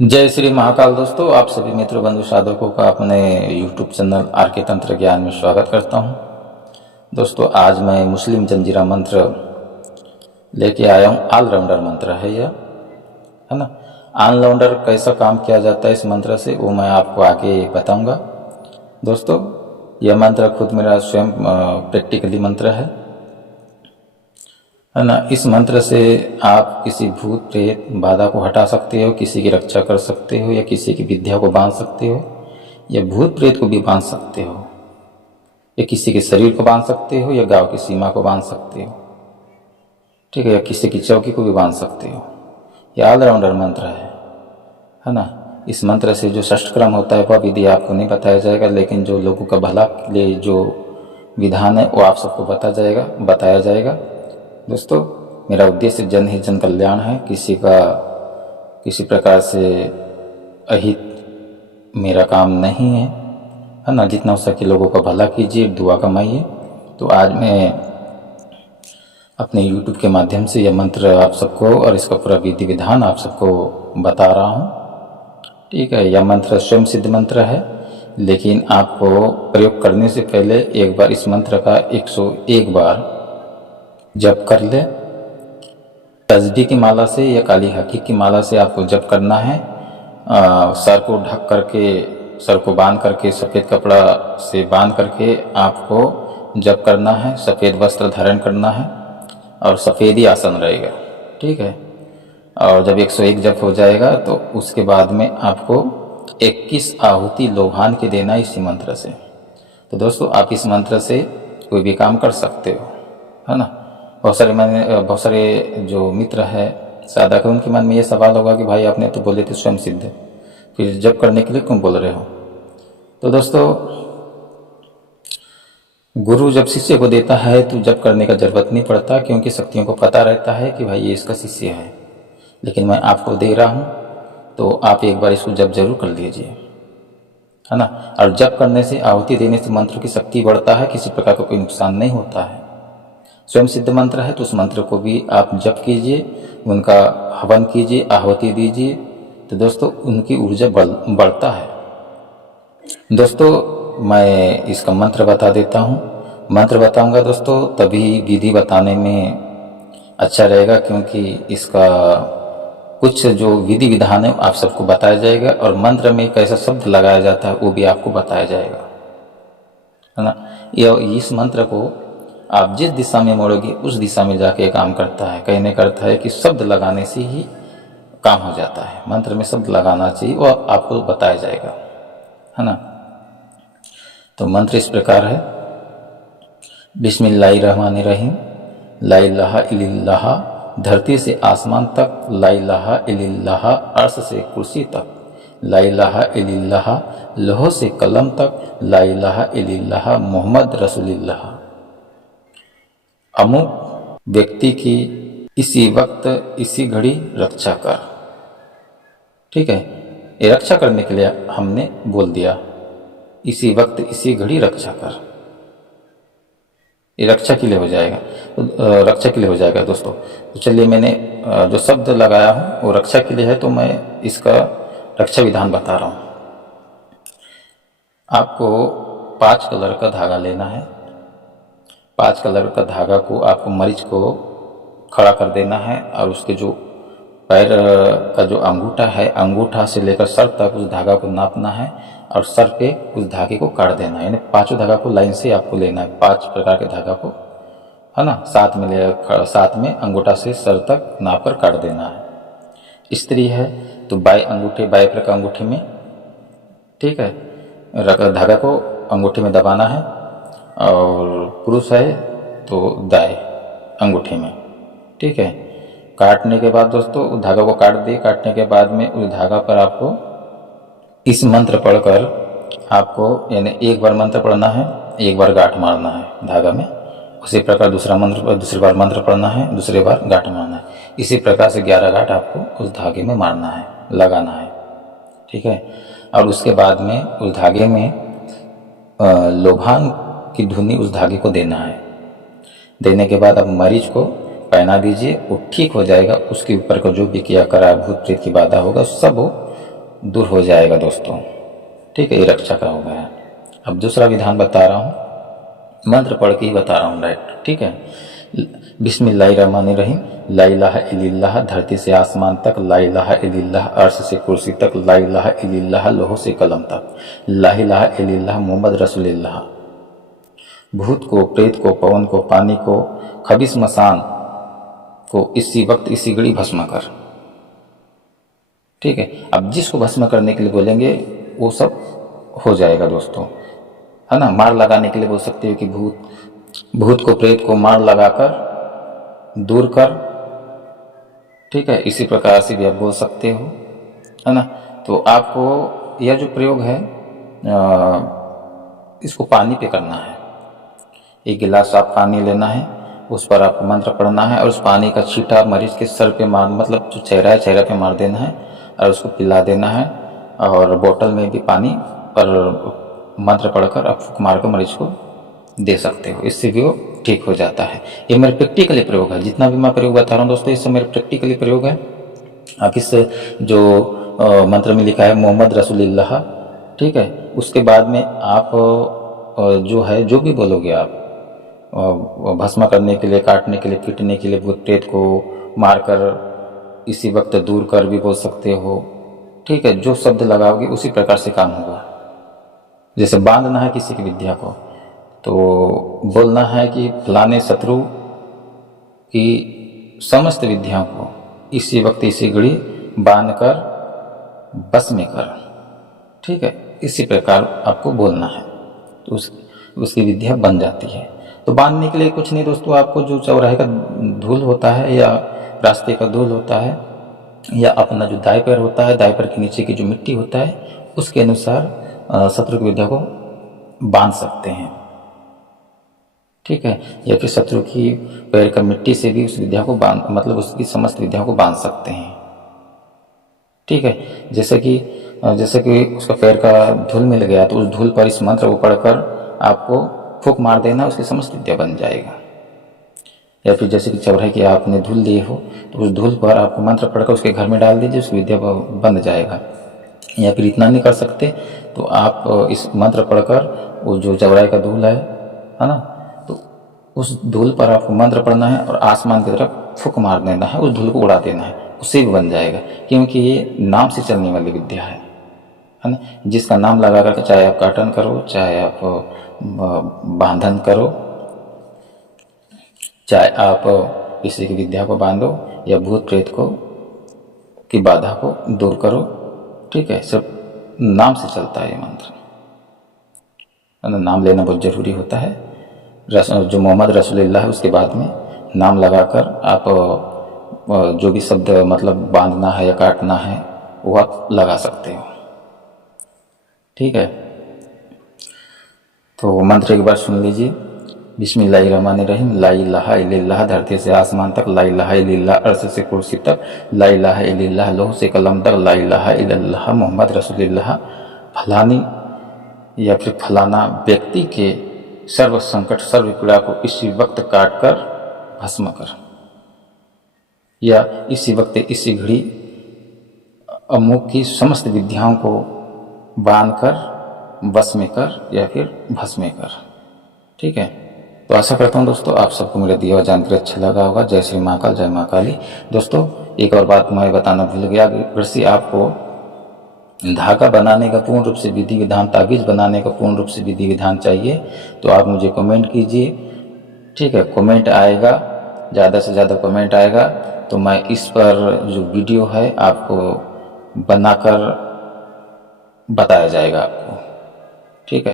जय श्री महाकाल। दोस्तों, आप सभी मित्र बंधु साधकों का अपने YouTube चैनल आर के तंत्र ज्ञान में स्वागत करता हूं। दोस्तों, आज मैं मुस्लिम जंजीरा मंत्र लेके आया हूं। ऑलराउंडर मंत्र है यह, है ना। ऑलराउंडर कैसा काम किया जाता है इस मंत्र से, वो मैं आपको आगे बताऊंगा। दोस्तों, यह मंत्र खुद मेरा स्वयं प्रैक्टिकली मंत्र है ना। इस मंत्र से आप किसी भूत प्रेत बाधा को हटा सकते हो, किसी की रक्षा कर सकते हो, या किसी की विद्या को बांध सकते हो, या भूत प्रेत को भी बांध सकते हो, या किसी के शरीर को बांध सकते हो, या गांव की सीमा को बांध सकते हो, ठीक है, या किसी की चौकी को भी बांध सकते हो। यह ऑलराउंडर मंत्र है ना। इस मंत्र से जो षष्ठक्रम होता है वह विधि आपको नहीं बताया जाएगा, लेकिन जो लोगों का भला के लिए जो विधान है वो आप सबको बताया जाएगा। दोस्तों, मेरा उद्देश्य जन ही जन कल्याण है। किसी का किसी प्रकार से अहित मेरा काम नहीं है ना। जितना हो सके लोगों का भला कीजिए, दुआ कमाइए। तो आज मैं अपने YouTube के माध्यम से यह मंत्र आप सबको और इसका पूरा विधि विधान आप सबको बता रहा हूँ, ठीक है। यह मंत्र स्वयं सिद्ध मंत्र है, लेकिन आपको प्रयोग करने से पहले एक बार इस मंत्र का 101 बार जप कर ले। तसबीह की माला से या काली हकीक की माला से आपको जप करना है। सर को ढक करके, सर को बांध करके, सफ़ेद कपड़ा से बांध करके आपको जप करना है। सफ़ेद वस्त्र धारण करना है और सफ़ेद ही आसन रहेगा, ठीक है। और जब 101 जप हो जाएगा तो उसके बाद में आपको 21 आहुति लोभान के देना इसी मंत्र से। तो दोस्तों, आप इस मंत्र से कोई भी काम कर सकते हो, है ना। बहुत सारे जो मित्र है साधक है, उनके मन में ये सवाल होगा कि भाई आपने तो बोले थे स्वयं सिद्ध, फिर जप करने के लिए क्यों बोल रहे हो। तो दोस्तों, गुरु जब शिष्य को देता है तो जप करने का जरूरत नहीं पड़ता, क्योंकि शक्तियों को पता रहता है कि भाई ये इसका शिष्य है। लेकिन मैं आपको दे रहा हूँ तो आप एक बार इसको जप जरूर कर लीजिए, है ना। और जप करने से, आहुति देने से मंत्र की शक्ति बढ़ता है, किसी प्रकार का कोई नुकसान नहीं होता है। स्वयं सिद्ध मंत्र है तो उस मंत्र को भी आप जप कीजिए, उनका हवन कीजिए, आहुति दीजिए, तो दोस्तों उनकी ऊर्जा बढ़ता है। दोस्तों, मैं इसका मंत्र बता देता हूँ। मंत्र बताऊंगा दोस्तों, तभी विधि बताने में अच्छा रहेगा, क्योंकि इसका कुछ जो विधि विधान है आप सबको बताया जाएगा, और मंत्र में कैसा शब्द लगाया जाता है वो भी आपको बताया जाएगा, है ना। इस मंत्र को आप जिस दिशा में मोड़ोगे उस दिशा में जाके काम करता है। कहने का अर्थ है कि शब्द लगाने से ही काम हो जाता है। मंत्र में शब्द लगाना चाहिए, वो आपको बताया जाएगा, है ना। तो मंत्र इस प्रकार है। बिस्मिल्लाहिर्रहमानिर्रहीम। ला इलाहा इल्लल्लाह, धरती से आसमान तक, ला इलाहा इल्लल्लाह, अर्श से कुर्सी तक, ला इलाहा इल्लल्लाह, लोह से कलम तक, ला इलाहा इल्लल्लाह, मोहम्मद रसूलुल्लाह। अमुक व्यक्ति की इसी वक्त इसी घड़ी रक्षा कर, ठीक है। ये रक्षा करने के लिए हमने बोल दिया, इसी वक्त इसी घड़ी रक्षा कर। ये रक्षा के लिए हो जाएगा, रक्षा के लिए हो जाएगा दोस्तों। तो चलिए, मैंने जो शब्द लगाया हूँ वो रक्षा के लिए है, तो मैं इसका रक्षा विधान बता रहा हूँ। आपको 5 कलर का धागा लेना है। 5 कलर का धागा को आपको मरीच को खड़ा कर देना है, और उसके जो पैर का जो अंगूठा है, अंगूठा से लेकर सर तक उस धागा को नापना है, और सर पे उस धागे को काट देना है। यानी 5 धागा को लाइन से आपको लेना है, 5 प्रकार के धागा को, है ना। साथ में अंगूठा से सर तक नाप कर काट देना है। स्त्री है तो बाएं पैर का अंगूठे में, ठीक है, धागा को अंगूठे में दबाना है, और पुरुष है तो दाएं अंगूठे में, ठीक है। काटने के बाद दोस्तों, उस धागा को काट दिए। काटने के बाद में उस धागा पर आपको इस मंत्र पढ़कर, आपको यानी एक बार मंत्र पढ़ना है, एक बार गांठ मारना है धागा में। उसी प्रकार दूसरी बार मंत्र पढ़ना है, दूसरी बार गांठ मारना है। इसी प्रकार से 11 गांठ आपको उस धागे में मारना है, लगाना है, ठीक है। और उसके बाद में उस धागे में लोभान की धुनी उस धागे को देना है। देने के बाद आप मरीज को पहना दीजिए, वो ठीक हो जाएगा। उसके ऊपर का जो भी किया करा भूत प्रेत की बाधा होगा सब वो दूर हो जाएगा दोस्तों। ठीक है, ये रक्षा का हो गया। अब दूसरा विधान बता रहा हूँ, मंत्र पढ़ के ही बता रहा हूँ डायरेक्ट। ठीक है, बिस्मिल्लाहिर्रहमानिर्रहीम। ला इलाहा इल्लल्लाह, धरती से आसमान तक। ला इलाहा इल्लल्लाह, अर्श से कुर्सी तक। ला इलाहा इल्लल्लाह, लोह से कलम तक। ला इलाहा इल्लल्लाह, मोहम्मद रसूलुल्लाह। भूत को, प्रेत को, पवन को, पानी को, खबीस मसान को इसी वक्त इसी घड़ी भस्म कर। ठीक है, अब जिसको भस्म करने के लिए बोलेंगे वो सब हो जाएगा दोस्तों, है ना। मार लगाने के लिए बोल सकते हो कि भूत को, प्रेत को मार लगाकर दूर कर। ठीक है, इसी प्रकार से भी आप बोल सकते हो, है ना। तो आपको यह जो प्रयोग है इसको पानी पे करना है। एक गिलास आप पानी लेना है, उस पर आपको मंत्र पढ़ना है और उस पानी का छींटा मरीज के सर पे मार, मतलब जो चेहरा है चेहरा पे मार देना है और उसको पिला देना है। और बोतल में भी पानी पर मंत्र पढ़कर आप फूंक मार कर मरीज को दे सकते हो, इससे भी वो ठीक हो जाता है। ये मेरे प्रैक्टिकली प्रयोग है, जितना भी मैं प्रयोग बता रहा हूँ दोस्तों, ये सब मेरे प्रैक्टिकली प्रयोग है। आप इस जो मंत्र में लिखा है मोहम्मद रसूलुल्लाह, ठीक है, उसके बाद में आप जो है जो भी बोलोगे आप भस्म करने के लिए, काटने के लिए, पीटने के लिए, भूत प्रेत को मारकर इसी वक्त दूर कर भी बोल सकते हो। ठीक है, जो शब्द लगाओगे उसी प्रकार से काम होगा। जैसे बांधना है किसी की विद्या को, तो बोलना है कि फलाने शत्रु की समस्त विद्याओं को इसी वक्त इसी घड़ी बांध कर बस में कर। ठीक है, इसी प्रकार आपको बोलना है, तो उसकी विद्या बन जाती है। तो बांधने के लिए कुछ नहीं दोस्तों, आपको जो चौराहे का धूल होता है या रास्ते का धूल होता है या अपना जो दाएं पैर होता है, दाएं पैर के नीचे की जो मिट्टी होता है, उसके अनुसार शत्रु की विद्या को बांध सकते हैं। ठीक है, या फिर शत्रु की पैर का मिट्टी से भी उस विद्या को बांध, मतलब उसकी समस्त विद्या को बांध सकते हैं। ठीक है, जैसे कि उसका पैर का धूल मिल गया तो उस धूल पर इस मंत्र को पढ़कर आपको फूंक मार देना, उसकी समस्त विद्या बन जाएगा। या फिर जैसे कि चौराहे की आपने धूल लिए हो तो उस धूल पर आपको मंत्र पढ़कर उसके घर में डाल दीजिए, उसकी विद्या बन जाएगा। या फिर इतना नहीं कर सकते तो आप इस मंत्र पढ़कर वो जो चौराहे का धूल है ना, तो उस धूल पर आपको मंत्र पढ़ना है और आसमान की तरफ फूंक मार देना है, उस धूल को उड़ा देना है, उससे भी बन जाएगा। क्योंकि ये नाम से चलने वाली विद्या है ना। जिसका नाम लगा करके चाहे आप काटन करो, चाहे आप बांधन करो, चाहे आप किसी की विद्या को बांधो या भूत प्रेत को की बाधा को दूर करो। ठीक है, सिर्फ नाम से चलता है ये मंत्र, नाम लेना बहुत जरूरी होता है। जो मोहम्मद रसूलुल्लाह है उसके बाद में नाम लगाकर आप जो भी शब्द मतलब बांधना है या काटना है वो आप लगा सकते हो। ठीक है, तो मंत्र एक बार सुन लीजिए। बिस्मिल्लाहिर्रहमानिर्रहीम। ला इलाहा इल्लल्लाह, धरती से आसमान तक। ला इलाहा इल्लल्लाह, अर्श से कुर्सी तक। ला इलाहा इल्लल्लाह, लोह से कलम तक। ला इलाहा इल्लल्लाह, मोहम्मद रसूलुल्लाह। फलानी या फिर फलाना व्यक्ति के सर्व संकट, सर्व पीड़ा को इसी वक्त काट कर भस्म कर, या इसी वक्त इसी घड़ी अमुक की समस्त विद्याओं को बांध कर बस में कर या फिर भस्म कर। ठीक है, तो आशा करता हूँ दोस्तों आप सबको मेरा दिया हुआ जानकारी अच्छा लगा होगा। जय श्री महाकाल, जय माँ काली। दोस्तों एक और बात मैं बताना भूल गया, अगर से आपको धागा बनाने का पूर्ण रूप से विधि विधान, ताबीज बनाने का पूर्ण रूप से विधि विधान चाहिए तो आप मुझे कमेंट कीजिए। ठीक है, कमेंट आएगा, ज़्यादा से ज़्यादा कमेंट आएगा तो मैं इस पर जो वीडियो है आपको बनाकर बताया जाएगा आपको। ठीक है।